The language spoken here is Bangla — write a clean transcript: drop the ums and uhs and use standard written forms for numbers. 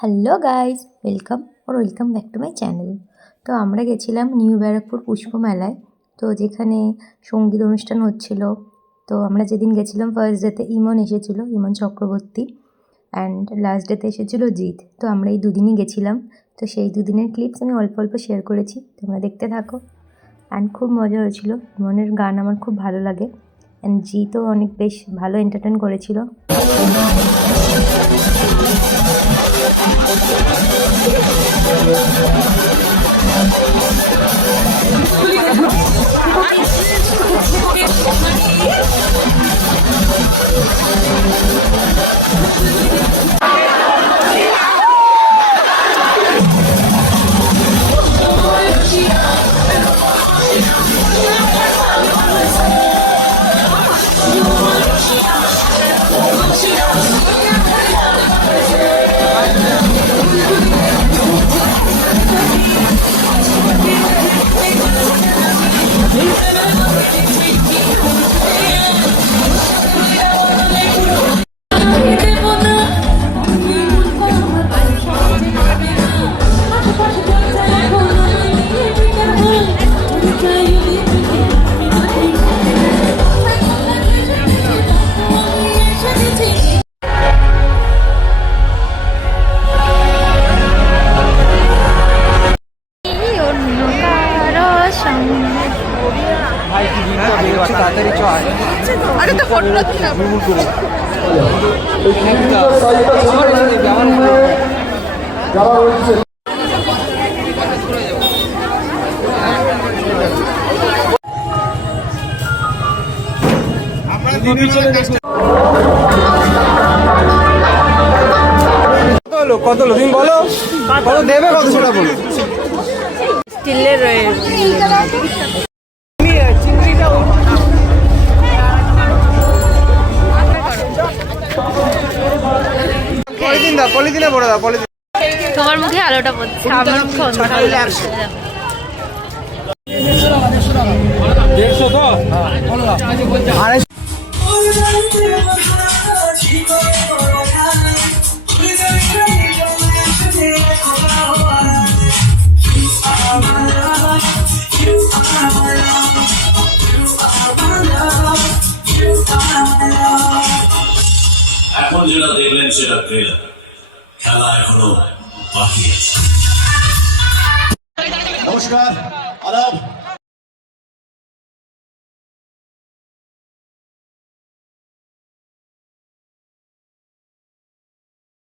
Hello guys, welcome back to my channel. তো আমরা গেছিলাম নিউ ব্যারাকপুর পুষ্প মেলায়, তো যেখানে সঙ্গীত অনুষ্ঠান হচ্ছিল। তো আমরা যেদিন গেছিলাম ফার্স্ট ডেতে ইমন এসেছিলো, ইমন চক্রবর্তী, অ্যান্ড লাস্ট ডেতে এসেছিলো জিৎ। তো আমরা এই দুদিনই গেছিলাম। তো সেই দুদিনের ক্লিপস আমি অল্প অল্প শেয়ার করেছি, তোমরা দেখতে থাকো। অ্যান্ড খুব মজা হয়েছিল। ইমনের গান আমার খুব ভালো লাগে, অ্যান্ড জিৎও অনেক বেশ ভালো এন্টারটেন করেছিল। কত তুমি বলো, কত দেবে, কত সেটা বলো। স্টিলের পলিথিনে ভরে দাও, পলিথিন। তোমার মুখে আলোটা পড়ছে, আমার মুখে অন্ধকার লাগছে। এখন যেটা দেখলেন সেটা ট্রেলার, খেলা এখনো বাকি আছে। নমস্কার, আদাব।